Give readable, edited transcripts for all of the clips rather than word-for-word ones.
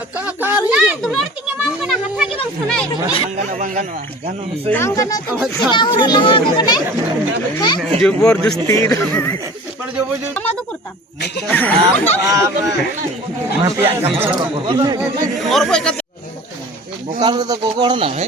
दुलर तिंगे माम कना हथा के बंग सुनाय गानो जबरदस्ती ama do kurta माफिया कम से कम और कोई कते बोकारो तो गोगोड़ ना है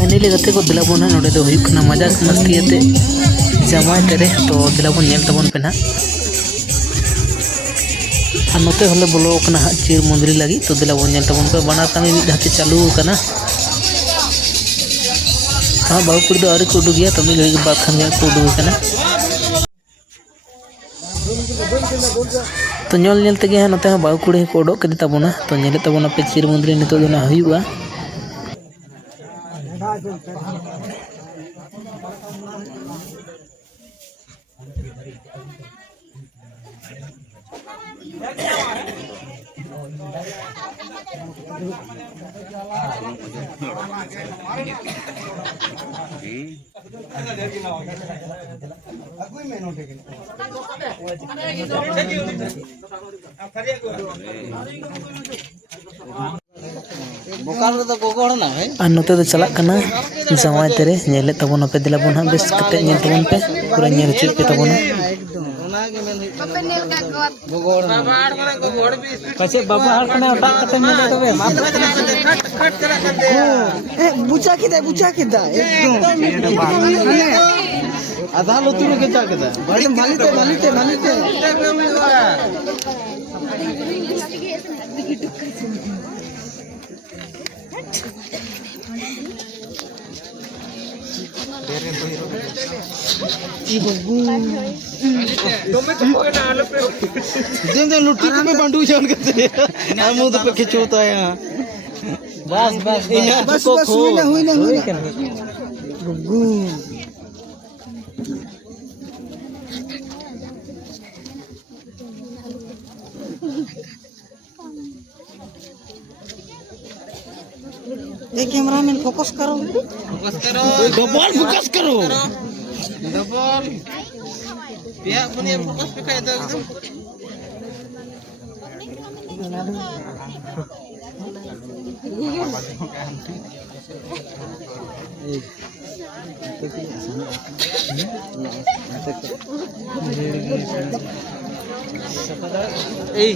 फाइनली गते को दिला बोना नोडे दो हुयुक ना मजाक मस्ती आते जमाय तेरे तो दिला बोन नेल तबन पे ना और नोते हले बोलो कना चिर मंदिर लगी तो दिला बोन नेल तबन पे बना कामी भी हाथे चालू कना हां बाबू कुड़ दो अरे को उडू गया तो मी घड़ी के बाद खान गया को उडू कना तो नेल नेल तगे नोते बाबू कुड़ी को उडो कदी तबना तो नेले तबना पे चिर मंदिर नितो दो ना हुयुआ बोकारो तो गोगोड़ ना है और नोते तो चला कना जमाय तेरे नेले तबन पे दिला बोन बेस कते नेल तबन पे पूरा नेल चुप पे तबन ओना के मेन गोगोड़ गोगोड़ भी कैसे बाबा हर कना उठा कते नेले तबे ए बुचा किदा एकदम आधा लोतुर के जा के दा एकदम भालीते दिन लुट्टी पे बंडू जान करते हम मुंह पे खिंचोता है यहां बस हुई ना गुगु ये कैमरामैन फोकस करो डबल फोकस करो डबल पिया पुनिया फोकस पे काया तो एकदम ए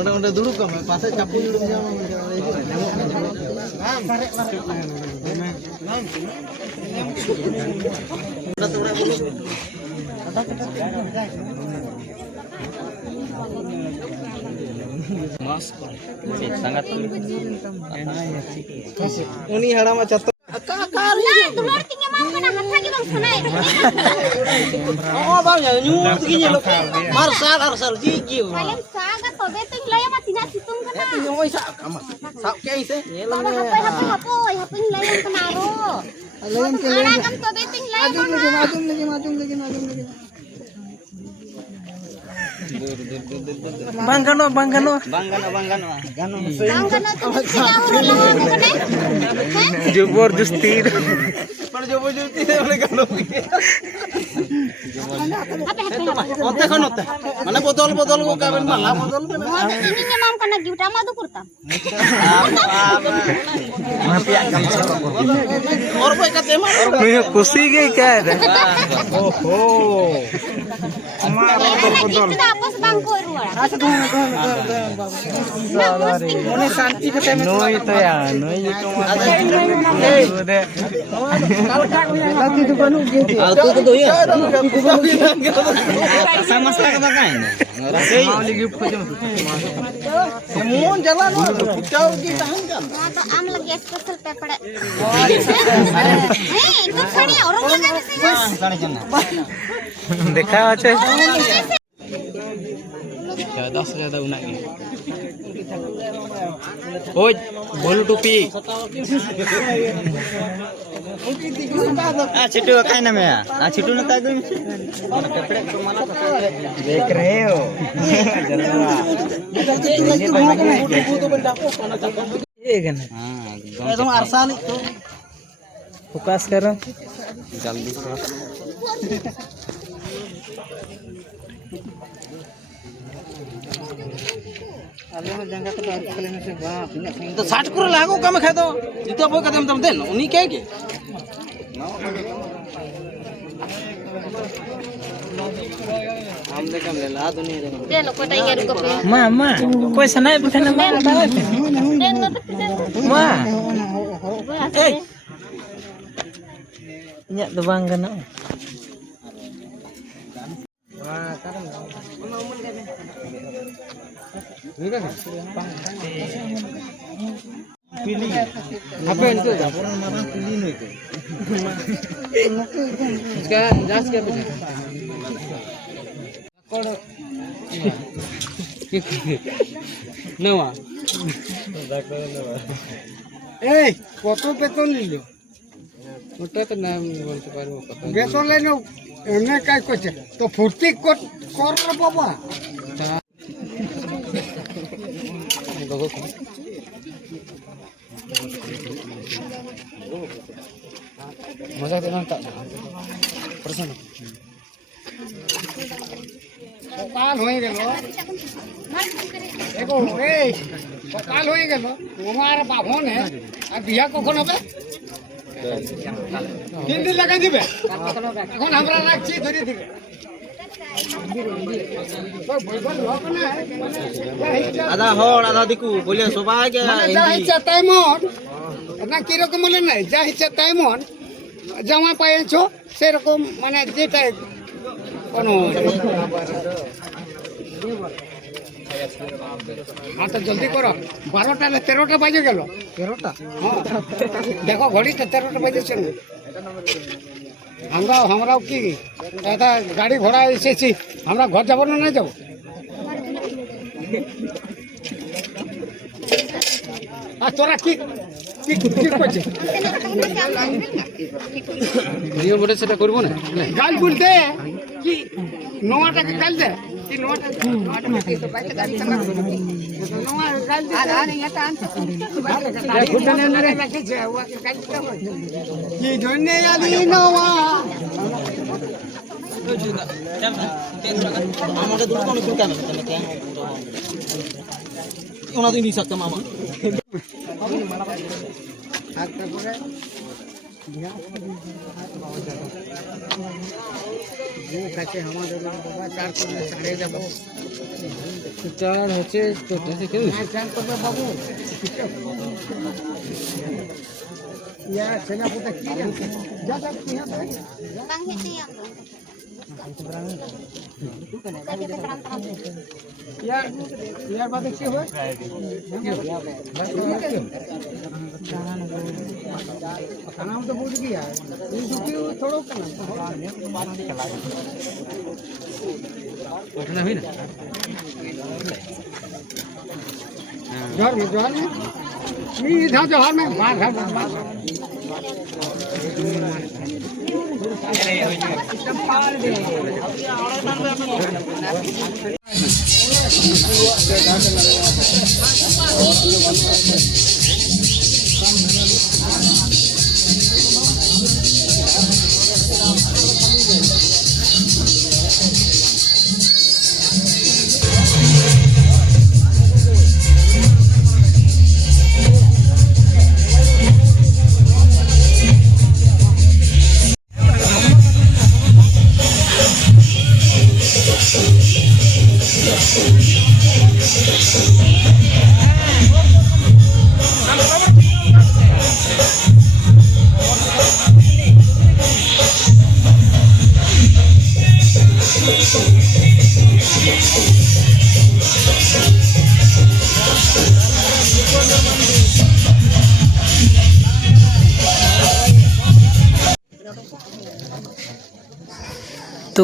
udah dulu kok pas capu dulu mas sangat ini haram macam दुलर तिंगे माम कना हथा के बंग सुनाय oh bang ya nyu begini lo arsal ji paling saga tobe ting laya matina situng kana oi sak ke ise hapoi laya kana ro Layan ke ara kam tobe ting laya majum lagi Bang Gano जबरदस्ती पर जबरदस्ती से बोले गनो ओते खन ओते माने बोतल को काबन माला बोतल पे ini nyamam kana gift ama do kurta mafia कम से कम और कोई कते मार खुशी के क्या है ओहो kita apos bangko ruang. Ini santi ketemu. Noi itu ya, noi itu. Lagi tu banu gitu. Itu ya. Sama sekali makan. Semua jalan. Jauh kita hanggan. Am lagi special paper. Ikut khani orang lagi sih. देखा अच्छे ज़्यादा से ज़्यादा उना की ओए बोलू टोपी छिटू खाई ना मैं छिटू ना ताकि देख रहे हो एकदम आसान तो फोकस करो जल्दी तो 60 को लागो कम खाए तो जितना बोल कदम तुम देन उन्हीं के हम ले कम ले ला दुनिया Dia lo kota ikan kopi. मा कोई सनाई बखना मा Dan lo मा eh. nya do bang kana pilih apa itu laporan marah pilih itu sekarang jas ke apa nawa কত বেতন নিল ওটা তো নাম বলতে পারবো কত বেতন লাইনে এমনি কাজ করছে তো ফুর্তি কর রে বাবা মজা দেনা তা প্রশ্ন সকাল হয়ে গেল দেখো এই সকাল হয়ে গেল তোমার বাভনে আর বিয়া কখন হবে 3 দিন লাগাই দিবে এখন আমরা রাখছি ধরে দিবে আধা হড় আধা দিকু বলে সবাই কে যা ইচ্ছা তাই মন না কি রকম বলেন না যা ইচ্ছা তাই মন জামা পাইছো সেরকম মানে যেটা কোনো हाँ तो जल्दी करो 12टा 13टा बजे गलो 13टा हाँ देखो घड़ी तो 13टा बजे चल हमरा की दादा गाड़ी घोड़ा एसेছি আমরা ঘর যাব না যাব আর তোরা কি কি করছিস নিয়ম বলে সেটা করব না গাল বলতে কি নোয়াটাকে গাল দে কি নোয়াটা তো বাইতে গাড়ি চালা নোয়া গাল দে আর এটা আনতে ঘুরনে না রেখেছে ওয়া গাল কি জন্যে আলি নোয়া আমাকে দুটো কোন কেন কেন ওনা দিন দিছ মামা তারপরে কাছে আমাদের বাবা 4 করে ছাড়ে যাব 4 হচ্ছে তো কেউ 4 করবে বাবু ইয়া সেনাপতি কি যা যা কি হবে Bang hiti yang. ইয়ার বাদে কি হয় নাম তো বল গিয়া এই দুটি থোড়ো কেন ওঠনা হই না जोहर में नहीं इधर जोहर में बाहर तो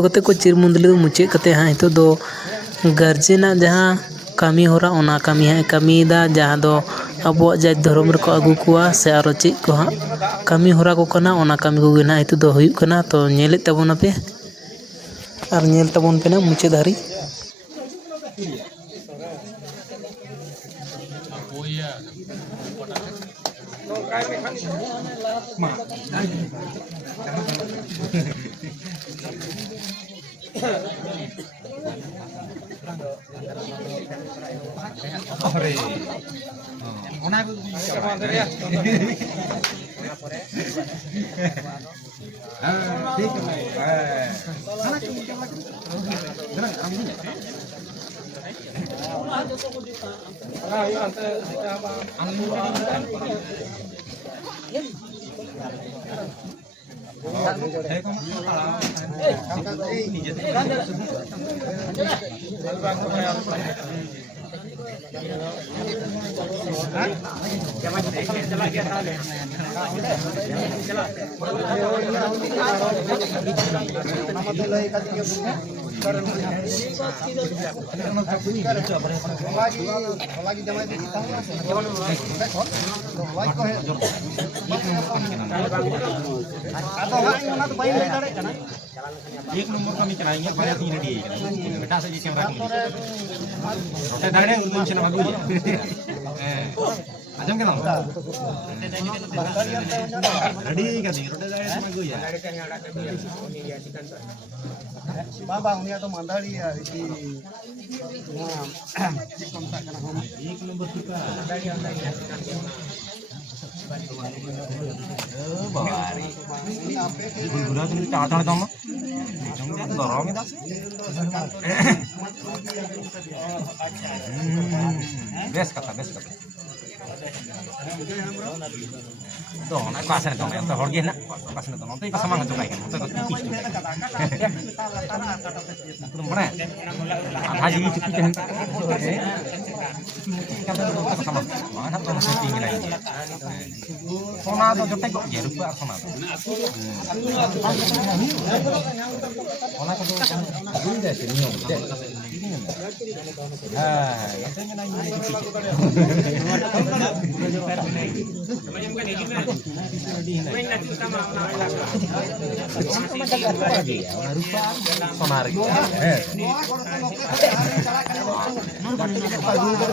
कते को चिर मुंदली मुचे कते हाँ हितो दो गार्जेना जहाँ कमी होरा ओना कमी हाँ कमीदा जहाँ दो अब जात धर्म रको अगू कुआ से आरो चेक को हाँ कमी होरा को कना ओना कमी को ना हितो दो हुयुग कना तो नेले तबोना पे और नेल तबोन पे ना मुचे धारी एक नंबर कमी चलाएंगे बड़ा तीन रेडी है बेटा से कैमरा की रोटे दाड़े उन चला बाबू आजम के नाम रेडी कर दी रोटे दाड़े से बाबू यार बाबा उन्हें तो मंदाड़ी यार कि एक नंबर की का बारी गुलगुला तुम चाहता दम गरम दास बेस कथा तो ना कासे दम तो हर गे ना कासे दम तो का समान चुकाई तो तो तुम बड़ा आधा जी चुकी है mana to setting lagi sona to jotek kok ya rupa sona to ona ko bunda senyo de katanya nanya rupa sonar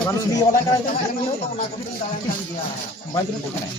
Ransli wala ka baju tu kan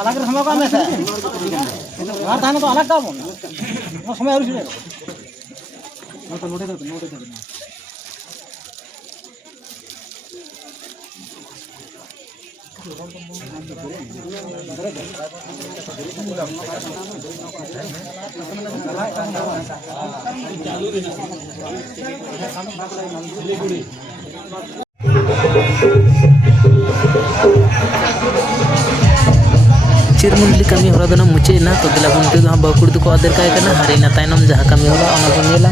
अलग रखा काम है तो अलग काम समय चिरमुंडली कमी हरा दो मुचे ना तो दिला बुनते तो हम बाकुड़ को आदर काय करना हरे ना ताइनम जहाँ कमी होला ओना को नेला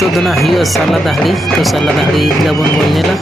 तो दोना हियो साला दाहड़ी तो साला दाहड़ी लबन बोल नेला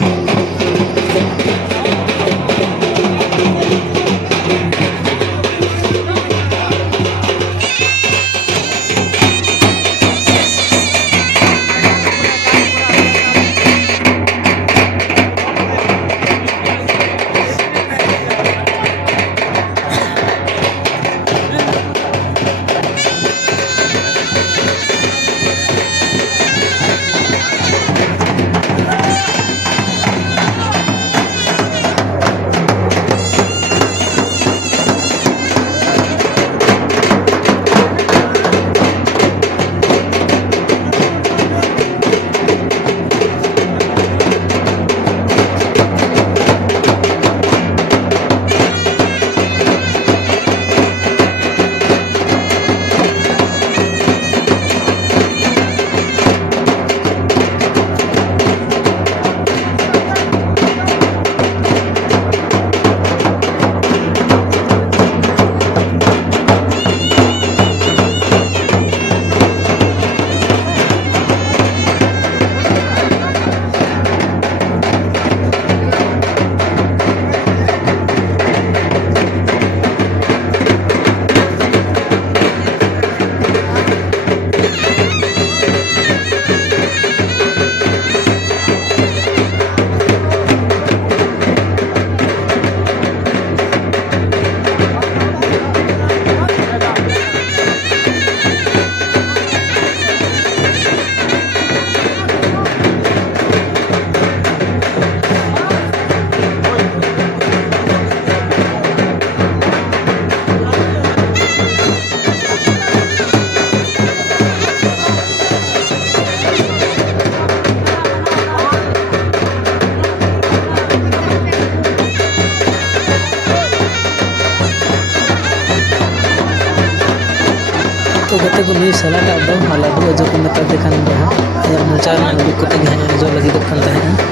तो गते को नुई सलाटा दो लाडू अजो को मेता देखान दो आया मोचा ना उडुक कते गे अजो लगी दो खान तहे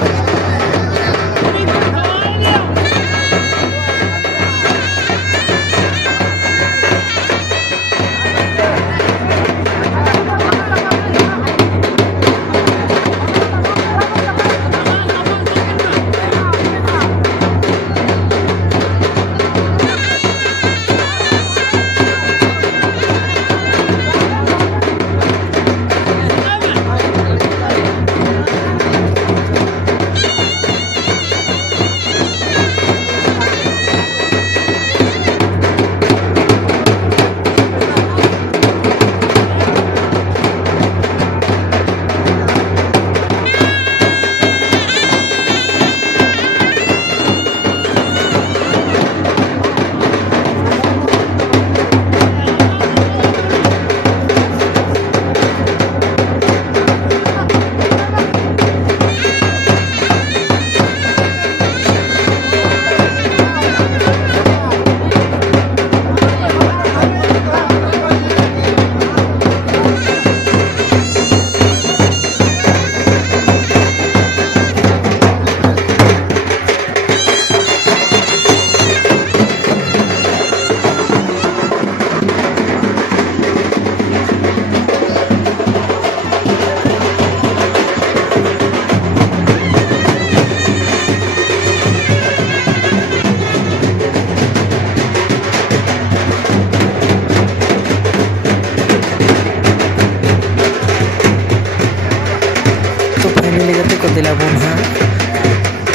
लेते को दिलाबन हाँ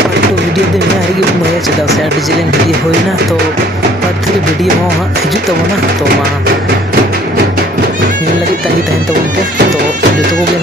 पार्ट 2 वीडियो दो यहाँ रही बन दोया चेदा से आडी जेलेन वीडियो होइना तो पार्ट 3 वीडियो हो हाँ हिजू तबना तो मा लगी तंगी तहन तबन पे तो जो तो